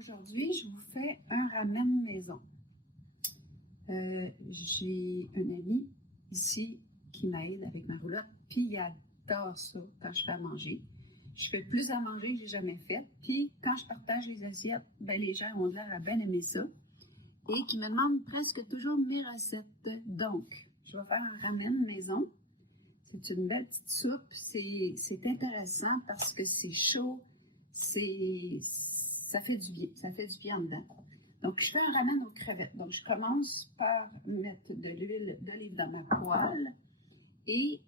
Aujourd'hui, je vous fais un ramen maison. J'ai un ami ici qui m'aide avec ma roulotte, puis il adore ça quand je fais à manger. Je fais plus à manger que j'ai jamais fait. Puis quand je partage les assiettes, ben les gens ont l'air à bien aimer ça. Et qui me demandent presque toujours mes recettes. Donc, je vais faire un ramen maison. C'est une belle petite soupe. C'est intéressant parce que c'est chaud. Ça fait du bien. Ça fait du bien en dedans. Donc, je fais un ramen aux crevettes. Donc, je commence par mettre de l'huile d'olive dans ma poêle. Et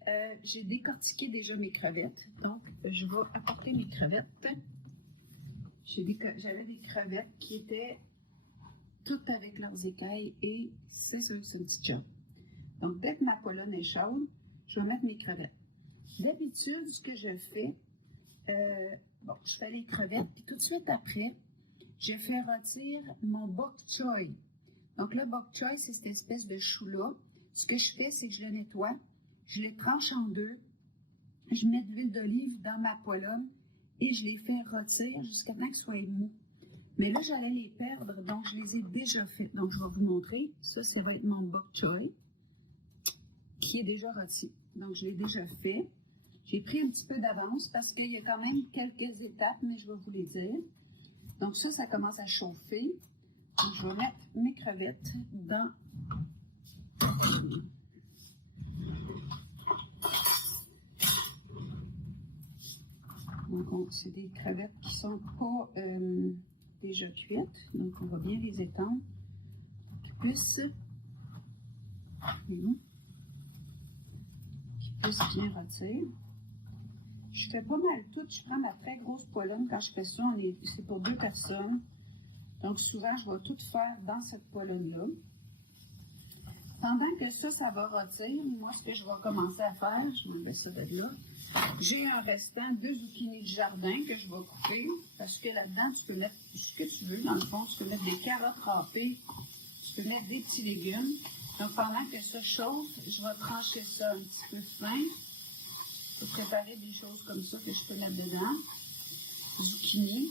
j'ai décortiqué déjà mes crevettes. Donc, je vais apporter mes crevettes. J'avais des crevettes qui étaient toutes avec leurs écailles et c'est sûr que c'est une petite job. Donc, dès que ma poêle est chaude, je vais mettre mes crevettes. D'habitude, ce que je fais, je fais les crevettes, puis tout de suite après, je fais rôtir mon bok choy. Donc, le bok choy, c'est cette espèce de chou-là. Ce que je fais, c'est que je le nettoie, je les tranche en deux, je mets de l'huile d'olive dans ma poêlonne et je les fais rôtir jusqu'à temps qu'ils soient mous. Mais là, j'allais les perdre, donc je les ai déjà fait. Donc, je vais vous montrer. Ça va être mon bok choy qui est déjà rôti. Donc, je l'ai déjà fait. J'ai pris un petit peu d'avance parce qu'il y a quand même quelques étapes, mais je vais vous les dire. Donc, ça commence à chauffer. Donc, je vais mettre mes crevettes dans... Donc, c'est des crevettes qui sont pas déjà cuites. Donc, on va bien les étendre pour qu'ils puissent bien rôtir. Je fais pas mal tout. Je prends ma très grosse poêlonne. Quand je fais ça, c'est pour 2 personnes. Donc, souvent, je vais tout faire dans cette poêlonne-là. Pendant que ça va rôtir, moi, ce que je vais commencer à faire, je vais enlever ça de là. J'ai un restant 2 zucchini de jardin que je vais couper. Parce que là-dedans, tu peux mettre ce que tu veux. Dans le fond, tu peux mettre des carottes râpées. Tu peux mettre des petits légumes. Donc, pendant que ça chauffe, je vais trancher ça un petit peu fin. Je vais préparer des choses comme ça que je peux mettre dedans. Zucchini.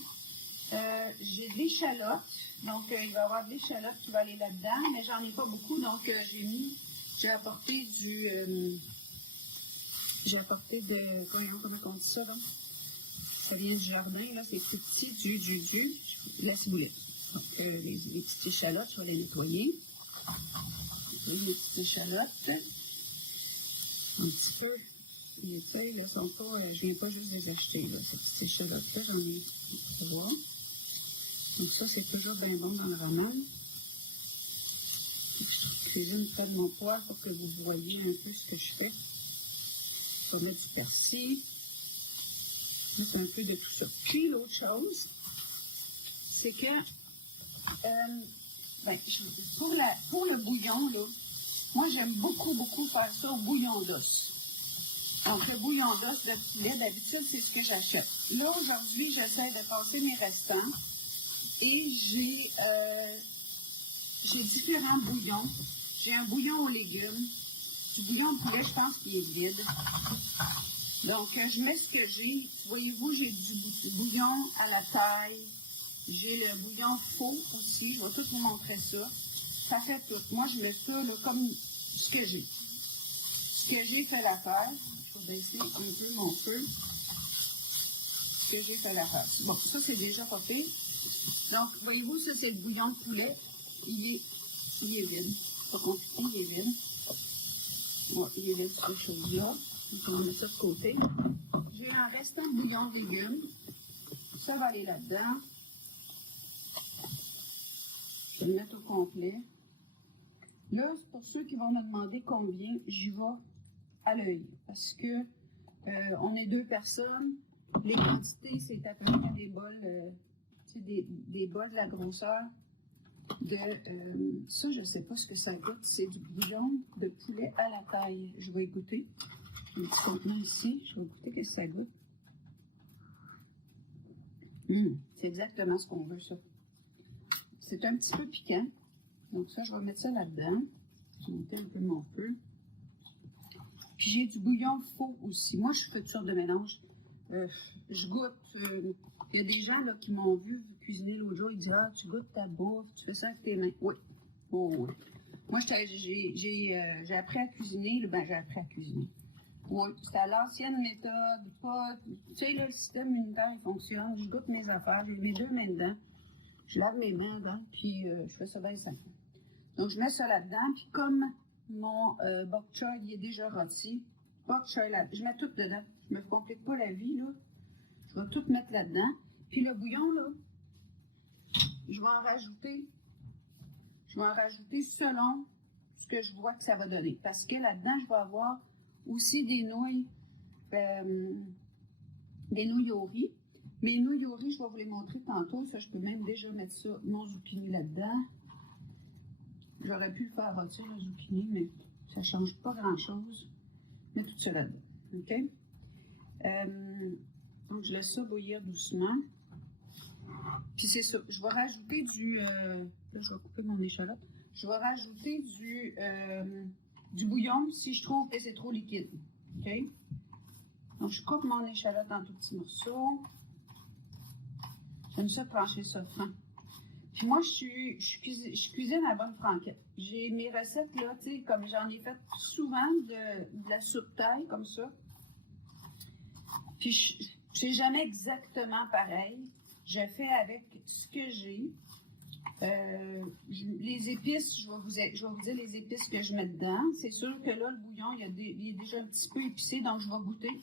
J'ai de l'échalote. Donc, il va y avoir de l'échalote qui va aller là-dedans. Mais j'en ai pas beaucoup. Donc, j'ai apporté comment on dit ça, là? Ça vient du jardin, là. C'est tout petit, de la ciboulette. Donc, les petites échalotes, je vais les nettoyer. Les petites échalotes. Un petit peu. Les feuilles, là, sont pas... je viens pas juste les acheter, là. Ces petites échalotes-là, j'en ai pour voir. Donc ça, c'est toujours bien bon dans le ramen. Je cuisine près de mon poêle pour que vous voyez un peu ce que je fais. Je vais mettre du persil. Mettre un peu de tout ça. Puis l'autre chose, c'est que pour le bouillon, là, moi j'aime beaucoup faire ça au bouillon d'os. Donc le bouillon d'os de poulet, d'habitude, c'est ce que j'achète. Là, aujourd'hui, j'essaie de passer mes restants. Et j'ai différents bouillons. J'ai un bouillon aux légumes. Du bouillon de poulet, je pense qu'il est vide. Donc, je mets ce que j'ai. Voyez-vous, j'ai du bouillon à la taille. J'ai le bouillon faux aussi. Je vais tout vous montrer ça. Ça fait tout. Moi, je mets ça là, comme ce que j'ai. Ce que j'ai fait l'affaire. Je vais baisser un peu mon feu. Ce que j'ai fait l'affaire. Bon, ça, c'est déjà pas fait. Donc, voyez-vous, ça, c'est le bouillon de poulet. Il est vide. Pas compliqué, il est vide. Bon, il est vide, cette chose-là. Donc, on met ça de côté. J'ai un restant de bouillon de légumes. Ça va aller là-dedans. Je vais le mettre au complet. Là, pour ceux qui vont me demander combien, j'y vais à l'œil. Parce que on est 2 personnes. Les quantités, c'est à peu près des bols... des bols de la grosseur de... ça, je ne sais pas ce que ça goûte. C'est du bouillon de poulet à la taille. Je vais y goûter. Un petit contenant ici. Je vais goûter ce que ça goûte. C'est exactement ce qu'on veut, ça. C'est un petit peu piquant. Donc ça, je vais mettre ça là-dedans. Je vais monter un peu mon feu. Puis j'ai du bouillon faux aussi. Moi, je fais toutes sortes de mélanges. Je goûte Il y a des gens là, qui m'ont vu cuisiner l'autre jour, ils disent ah, tu goûtes ta bouffe, tu fais ça avec tes mains. Oui. Oh, oui. Moi, j'ai appris à cuisiner. Ben, j'ai appris à cuisiner. Oui, c'est à l'ancienne méthode. Pas, tu sais, là, le système immunitaire, il fonctionne. Je goûte mes affaires, j'ai mes 2 mains dedans. Je lave mes mains dedans, puis je fais ça bien simple. Donc, je mets ça là-dedans, puis comme mon bok choy, il est déjà rôti, bok choy là, je mets tout dedans. Je me complique pas la vie, là. Je vais tout mettre là-dedans. Puis le bouillon, là, je vais en rajouter. Je vais en rajouter selon ce que je vois que ça va donner. Parce que là-dedans, je vais avoir aussi des nouilles au riz. Mes nouilles au riz, je vais vous les montrer tantôt. Ça, je peux même déjà mettre ça, mon zucchini là-dedans. J'aurais pu le faire rôtir, le zucchini, mais ça ne change pas grand-chose. Je mets tout ça là-dedans. OK? Donc, je laisse ça bouillir doucement. Puis c'est ça. Je vais rajouter là, je vais couper mon échalote. Je vais rajouter du bouillon si je trouve que c'est trop liquide. OK? Donc, je coupe mon échalote en tout petits morceaux. J'aime ça trancher ça fin. Puis moi, je cuisine à bonne franquette. J'ai mes recettes, là, tu sais, comme j'en ai fait souvent de la soupe taille, comme ça. Puis, c'est jamais exactement pareil. Je fais avec ce que j'ai. Les épices, je vais vous dire les épices que je mets dedans. C'est sûr que là, le bouillon, il est déjà un petit peu épicé, donc je vais goûter.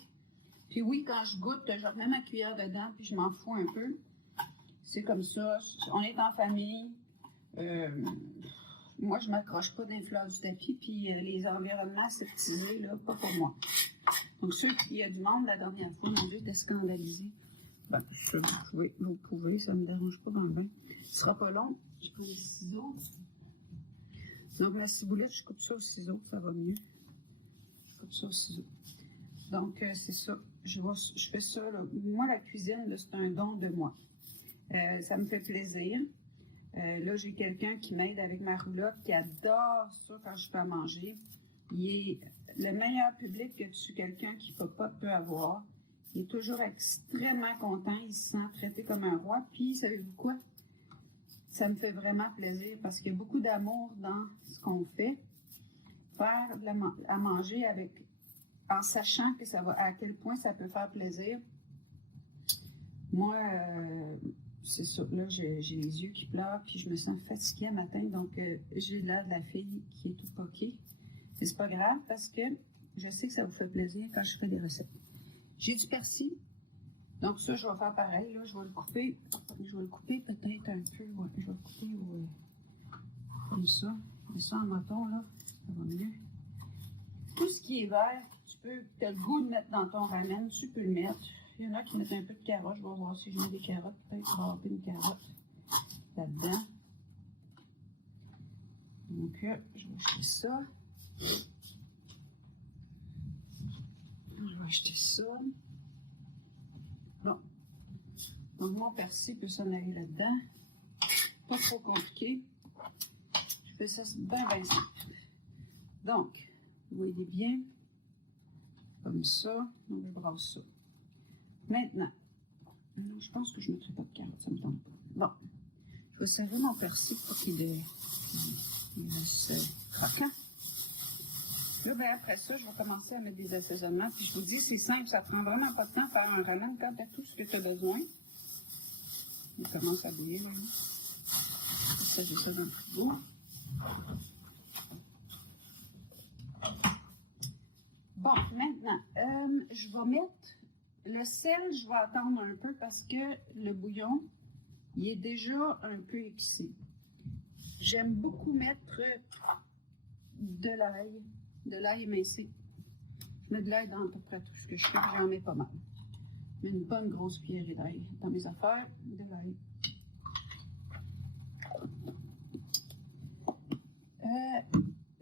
Puis oui, quand je goûte, je remets ma cuillère dedans, puis je m'en fous un peu. C'est comme ça. On est en famille. Moi, je ne m'accroche pas d'un fleur du tapis, puis les environnements aseptisés, là, pas pour moi. Donc, il y a du monde la dernière fois, mon Dieu, était scandalisé. Ben, oui, vous pouvez, ça ne me dérange pas dans le bain. Ce ne sera pas long. Je prends les ciseaux. Donc, ma ciboulette, je coupe ça au ciseau, ça va mieux. Je coupe ça au ciseau. Donc, c'est ça. Je fais ça, là. Moi, la cuisine, c'est un don de moi. Ça me fait plaisir. Là, j'ai quelqu'un qui m'aide avec ma roulotte, qui adore ça quand je peux manger. Il est le meilleur public que quelqu'un qui popote peut avoir. Il est toujours extrêmement content. Il se sent traité comme un roi. Puis, savez-vous quoi? Ça me fait vraiment plaisir parce qu'il y a beaucoup d'amour dans ce qu'on fait. Faire à manger en sachant que à quel point ça peut faire plaisir. Moi, c'est ça. Là, j'ai les yeux qui pleurent, puis je me sens fatiguée à matin. Donc, j'ai l'air de la fille qui est tout poquée. Mais c'est pas grave parce que je sais que ça vous fait plaisir quand je fais des recettes. J'ai du persil. Donc, ça, je vais faire pareil. Là, je vais le couper. Je vais le couper peut-être un peu. Ouais, je vais le couper comme ça. Mais ça en moton, là, ça va mieux. Tout ce qui est vert, tu as le goût de mettre dans ton ramen, tu peux le mettre. Il y en a qui mettent un peu de carottes. Je vais voir si je mets des carottes. Peut-être râper une carotte là-dedans. Donc, je vais acheter ça. Je vais acheter ça. Bon. Donc, mon persil peut s'en aller là-dedans. Pas trop compliqué. Je fais ça bien simple. Donc, vous voyez bien. Comme ça. Donc, je brasse ça. Maintenant, je pense que je ne mettrai pas de carottes, ça ne me tente pas. Bon, je vais serrer mon persil pour qu'il reste croquant. Là, ben, après ça, je vais commencer à mettre des assaisonnements. Puis je vous dis, c'est simple, ça prend vraiment pas de temps de faire un ramen quand tu as tout ce que tu as besoin. Il commence à bouillir, là. Ça, j'ai ça dans le frigo. Bon, maintenant, je vais mettre le sel, je vais attendre un peu parce que le bouillon, il est déjà un peu épicé. J'aime beaucoup mettre de l'ail émincé. Je mets de l'ail dans à peu près tout ce que je fais, j'en mets pas mal. Je mets une bonne grosse cuillerée d'ail dans mes affaires, de l'ail.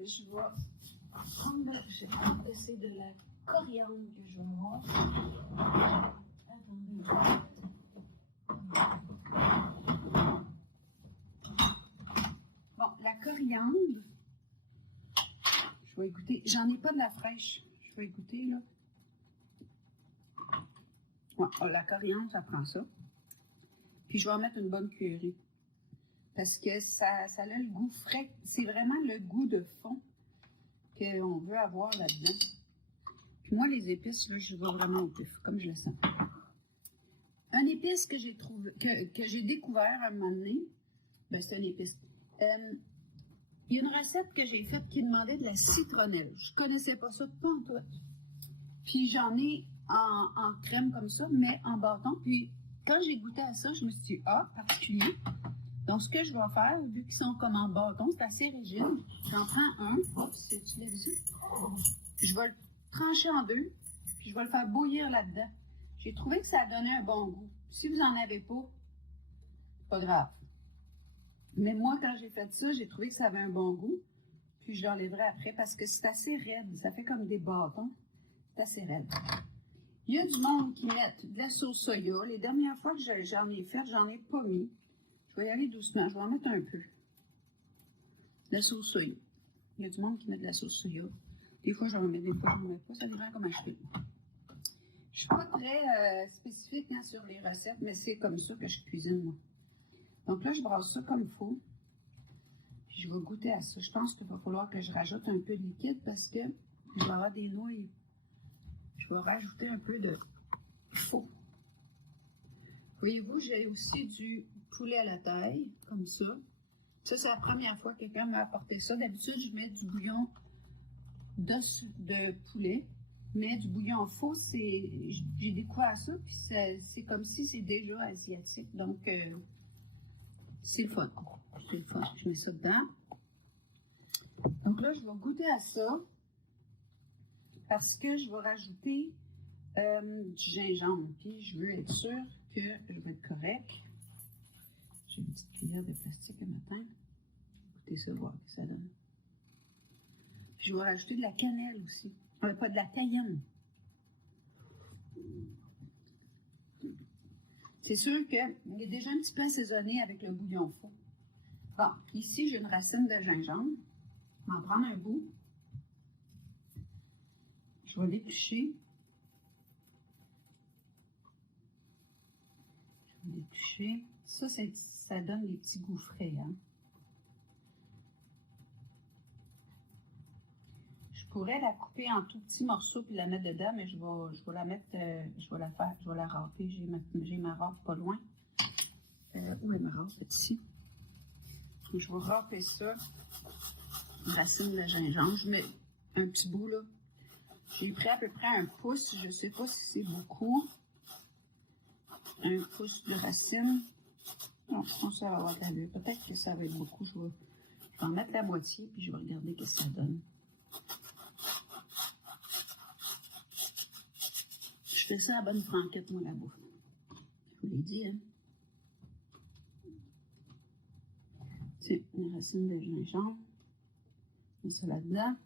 Je vais prendre, je vais essayer de la coriandre que je vais avoir. Attendez. Bon, la coriandre, je vais écouter. J'en ai pas de la fraîche. Je vais écouter, là. Ouais, oh, la coriandre, ça prend ça. Puis je vais en mettre une bonne cuillerée. Parce que ça a le goût frais. C'est vraiment le goût de fond qu'on veut avoir là-dedans. Puis moi, les épices, là, je vais vraiment au pif, comme je le sens. Un épice que j'ai trouvé, que j'ai découvert à un moment donné, ben c'est un épice. Il y a une recette que j'ai faite qui demandait de la citronnelle. Je ne connaissais pas ça, pas en tout. Puis j'en ai en crème comme ça, mais en bâton. Puis quand j'ai goûté à ça, je me suis dit, ah, particulier. Donc ce que je vais faire, vu qu'ils sont comme en bâton, c'est assez rigide. J'en prends un. Oups, tu l'as vu? Je vais le trancher en deux, puis je vais le faire bouillir là-dedans. J'ai trouvé que ça donnait un bon goût. Si vous n'en avez pas grave. Mais moi, quand j'ai fait ça, j'ai trouvé que ça avait un bon goût. Puis je l'enlèverai après parce que c'est assez raide. Ça fait comme des bâtons. C'est assez raide. Il y a du monde qui met de la sauce soya. Les dernières fois que j'en ai fait, j'en ai pas mis. Je vais y aller doucement. Je vais en mettre un peu. De la sauce soya. Il y a du monde qui met de la sauce soya. Des fois, j'en mets, des fois, j'en mets pas. Ça dépend comment je fais. Je suis pas très spécifique sur les recettes, mais c'est comme ça que je cuisine, moi. Donc là, je brasse ça comme il faut. Puis je vais goûter à ça. Je pense qu'il va falloir que je rajoute un peu de liquide parce que je vais avoir des nouilles. Je vais rajouter un peu de faux. Voyez-vous, j'ai aussi du poulet à la taille, comme ça. Ça, c'est la première fois que quelqu'un m'a apporté ça. D'habitude, je mets du bouillon d'os de poulet. Mais du bouillon faux, j'ai découvert ça, puis c'est comme si c'est déjà asiatique. Donc, c'est le fun. C'est le fun. Je mets ça dedans. Donc là, je vais goûter à ça parce que je vais rajouter du gingembre. Puis je veux être sûre que je vais être correct. J'ai une petite cuillère de plastique un matin. Écoutez ça, voir ce que ça donne. Puis je vais rajouter de la cannelle aussi. Pas de la cayenne. C'est sûr qu'il est déjà un petit peu assaisonné avec le bouillon faux. Bon, ici, j'ai une racine de gingembre. Je vais en prendre un bout. Je vais l'éplucher. Je vais l'éplucher. Ça donne des petits goûts frais. Hein? Je pourrais la couper en tout petits morceaux puis la mettre dedans, mais je vais la mettre, je vais la râper. J'ai ma râpe pas loin. Où est ma râpe? C'est ici. Je vais râper ça. Une racine de gingembre. Je mets un petit bout là. J'ai pris à peu près un pouce. Je ne sais pas si c'est beaucoup. Un pouce de racine. Non, je pense que ça va avoir de l'allure. Peut-être que ça va être beaucoup. Je vais en mettre la moitié puis je vais regarder ce que ça donne. Je fais ça à bonne franquette, moi, la bouffe. Je vous l'ai dit, hein. C'est une racine de gingembre. Je mets ça là-dedans.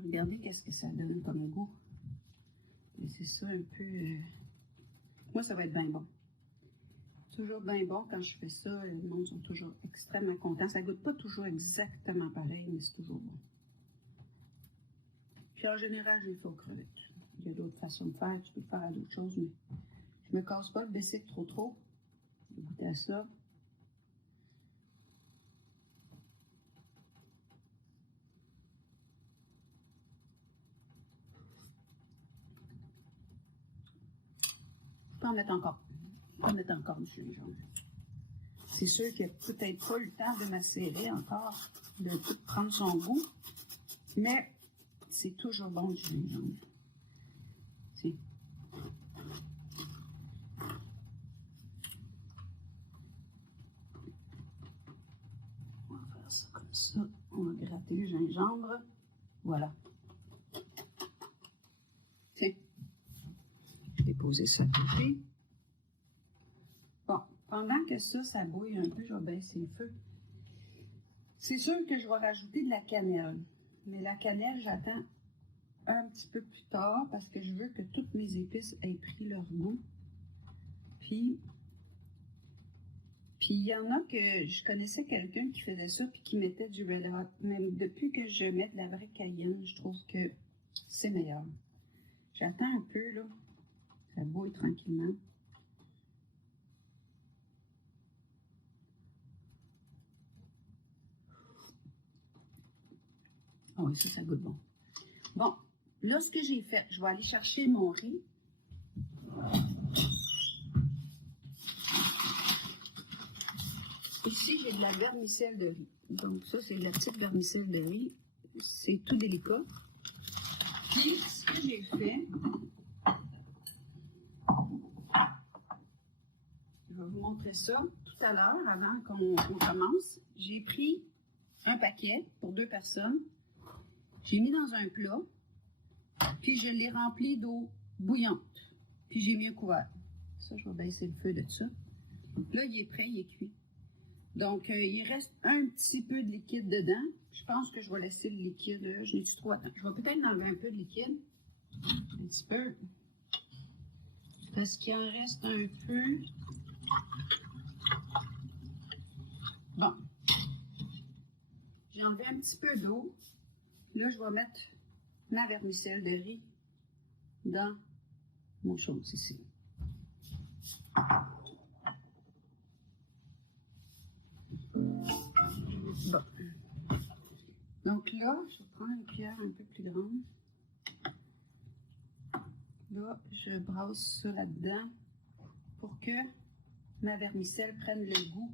Regardez qu'est-ce que ça donne comme goût. Et c'est ça un peu... Moi, ça va être bien bon. Toujours bien bon quand je fais ça. Les monde sont toujours extrêmement contents. Ça goûte pas toujours exactement pareil, mais c'est toujours bon. Puis en général, je les fais aux crevettes. Il y a d'autres façons de faire. Tu peux le faire à d'autres choses, mais je me casse pas le basic trop. Je vais goûter à ça. Je peux en mettre encore. Je peux en mettre encore du gingembre. C'est sûr qu'il n'y a peut-être pas eu le temps de macérer encore, de tout prendre son goût, mais c'est toujours bon du gingembre. On va faire ça comme ça. On va gratter le gingembre. Voilà. Tiens. Je vais déposer ça de côté. Bon, pendant que ça bouille un peu, je vais baisser le feu. C'est sûr que je vais rajouter de la cannelle. Mais la cannelle, j'attends un petit peu plus tard parce que je veux que toutes mes épices aient pris leur goût. Puis il y en a que je connaissais quelqu'un qui faisait ça puis qui mettait du Red Hot. Mais depuis que je mets de la vraie cayenne, je trouve que c'est meilleur. J'attends un peu, là. Ça bouille tranquillement. oui, ça goûte bon. Bon, là, ce que j'ai fait, je vais aller chercher mon riz. Ici, j'ai de la vermicelle de riz. Donc, ça, c'est de la petite vermicelle de riz. C'est tout délicat. Puis, ce que j'ai fait, je vais vous montrer ça tout à l'heure, avant qu'on commence. J'ai pris un paquet pour 2 personnes. J'ai mis dans un plat, puis je l'ai rempli d'eau bouillante. Puis j'ai mis un couvert. Ça, je vais baisser le feu de ça. Là, il est prêt, il est cuit. Donc, il reste un petit peu de liquide dedans. Je pense que je vais laisser le liquide. Je n'ai-tu trop attends. Je vais peut-être enlever un peu de liquide. Un petit peu. Parce qu'il en reste un peu. Bon. J'ai enlevé un petit peu d'eau. Là, je vais mettre ma vermicelle de riz dans mon chose ici. Bon. Donc là, je vais prendre une cuillère un peu plus grande. Là, je brasse ça là-dedans pour que ma vermicelle prenne le goût.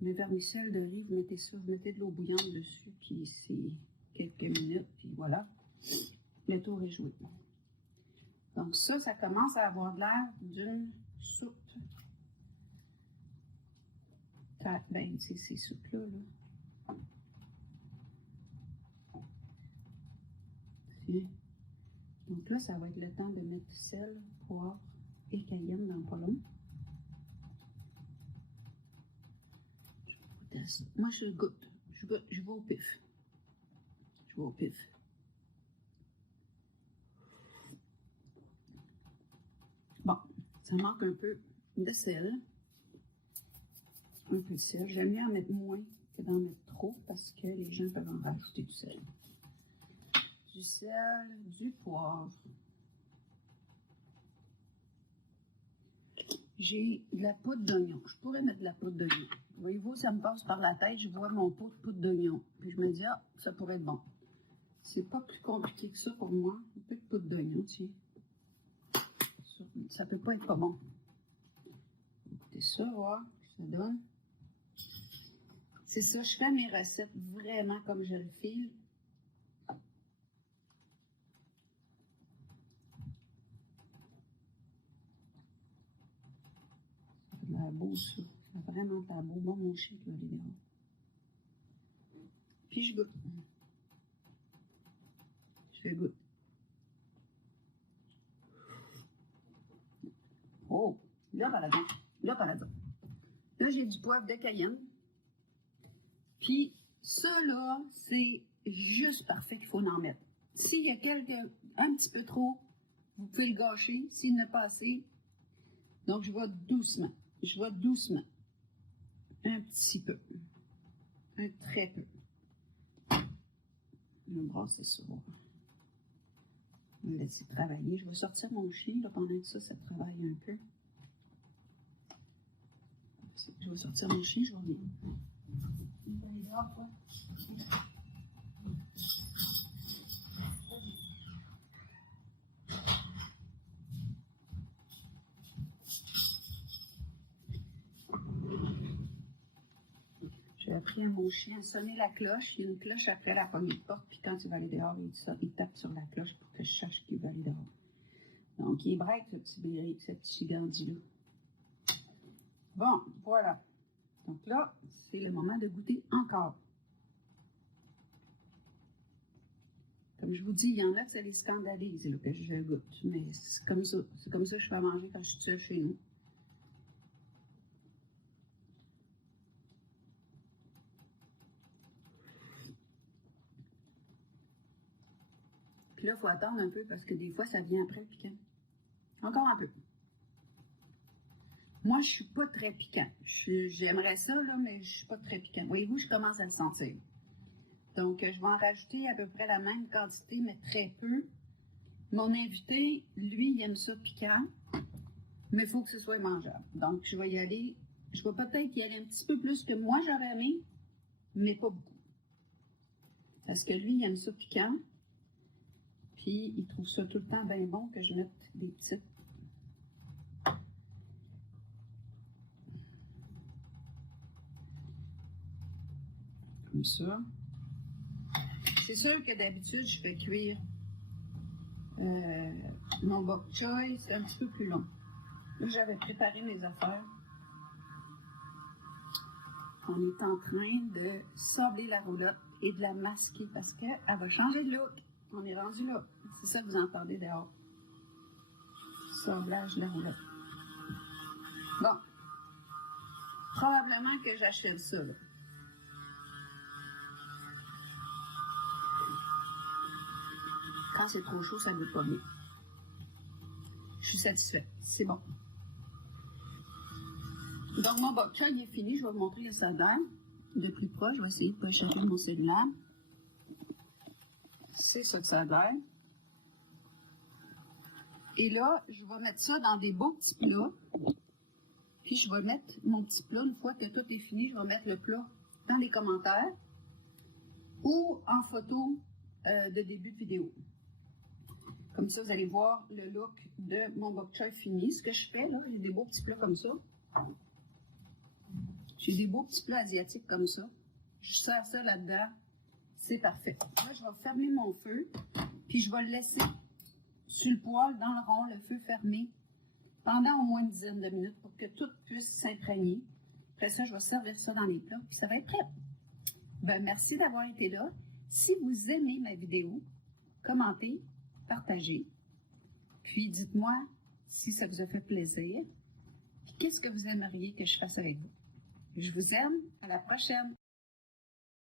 Ma vermicelle de riz, vous mettez ça, vous mettez de l'eau bouillante dessus, puis c'est quelques minutes, puis voilà. Le tour est joué. Donc ça commence à avoir l'air d'une soupe. Ben, c'est ces soupes-là, là. Donc là, ça va être le temps de mettre sel, poivre et cayenne dans pas long. Moi, je goûte. Je vais au pif. Je vais au pif. Bon, ça manque un peu de sel. Un peu de sel. J'aime mieux en mettre moins que d'en mettre trop parce que les gens peuvent en rajouter du sel. Du sel, du poivre. J'ai de la poudre d'oignon. Je pourrais mettre de la poudre d'oignon. Voyez-vous, ça me passe par la tête, je vois mon pot de poudre d'oignon. Puis je me dis, ah, ça pourrait être bon. C'est pas plus compliqué que ça pour moi. Un peu de poudre d'oignon, tiens. Ça peut pas être pas bon. Écoutez ça, voir ce que ça donne. C'est ça, je fais mes recettes vraiment comme je le file. Ça a l'air beau, ça. Ça a vraiment l'air beau. Bon, mon chien qui va aller dehors. Puis je goûte. Je goûte. Oh, là, paladin. Là, paladin. Là, j'ai du poivre de cayenne. Puis, ça, là, c'est juste parfait qu'il faut en mettre. S'il y a un petit peu trop, vous pouvez le gâcher. S'il n'a pas assez, donc je vais doucement. Je vais doucement. Un petit peu. Un très peu. Je vais brasser ça. Je vais laisser travailler. Je vais sortir mon chien là, pendant que ça travaille un peu. Je vais sortir mon chien, je reviens. Il va aller dehors, quoi. J'ai appris à mon chien à sonner la cloche. Il y a une cloche après la poignée de porte, puis quand il va aller dehors, il tape sur la cloche pour que je sache qu'il va aller dehors. Donc, il est braque, ce petit gandhi-là. Bon, voilà. Donc là, c'est le moment de goûter encore. Comme je vous dis, il y en a que ça les scandalise, là, que je goûte. Mais c'est comme ça. C'est comme ça que je fais manger quand je suis seule chez nous. Puis là, il faut attendre un peu parce que des fois, ça vient après le piquant. Encore un peu. Moi, je suis pas très piquant. J'aimerais ça, là, mais je suis pas très piquant. Voyez-vous, je commence à le sentir. Donc, je vais en rajouter à peu près la même quantité, mais très peu. Mon invité, lui, il aime ça piquant, mais il faut que ce soit mangeable. Donc, je vais y aller. Je vais peut-être y aller un petit peu plus que moi j'aurais aimé, mais pas beaucoup. Parce que lui, il aime ça piquant. Puis, il trouve ça tout le temps bien bon que je mette des petites. Comme ça. C'est sûr que d'habitude, je fais cuire mon bok choy, c'est un petit peu plus long. Là, j'avais préparé mes affaires. On est en train de sabler la roulotte et de la masquer parce qu'elle va changer de look. On est rendu là. C'est ça que vous entendez dehors. Sablage de la roulotte. Bon. Probablement que j'achève ça, là. Quand c'est trop chaud, ça ne goûte pas bien. Je suis satisfaite. C'est bon. Donc, mon bok choy est fini. Je vais vous montrer le ça donne de plus proche. Je vais essayer de ne pas échapper mon cellulaire. C'est ça que ça donne. Et là, je vais mettre ça dans des beaux petits plats. Puis, je vais mettre mon petit plat. Une fois que tout est fini, je vais mettre le plat dans les commentaires ou en photo de début de vidéo. Comme ça, vous allez voir le look de mon bok choy fini. Ce que je fais, là, j'ai des beaux petits plats comme ça. J'ai des beaux petits plats asiatiques comme ça. Je sers ça là-dedans. C'est parfait. Là, je vais fermer mon feu. Puis, je vais le laisser sur le poêle, dans le rond, le feu fermé, pendant au moins une dizaine de minutes pour que tout puisse s'imprégner. Après ça, je vais servir ça dans les plats. Puis, ça va être prêt. Ben, merci d'avoir été là. Si vous aimez ma vidéo, commentez, partagez. Puis, dites-moi si ça vous a fait plaisir. Puis, qu'est-ce que vous aimeriez que je fasse avec vous? Je vous aime. À la prochaine.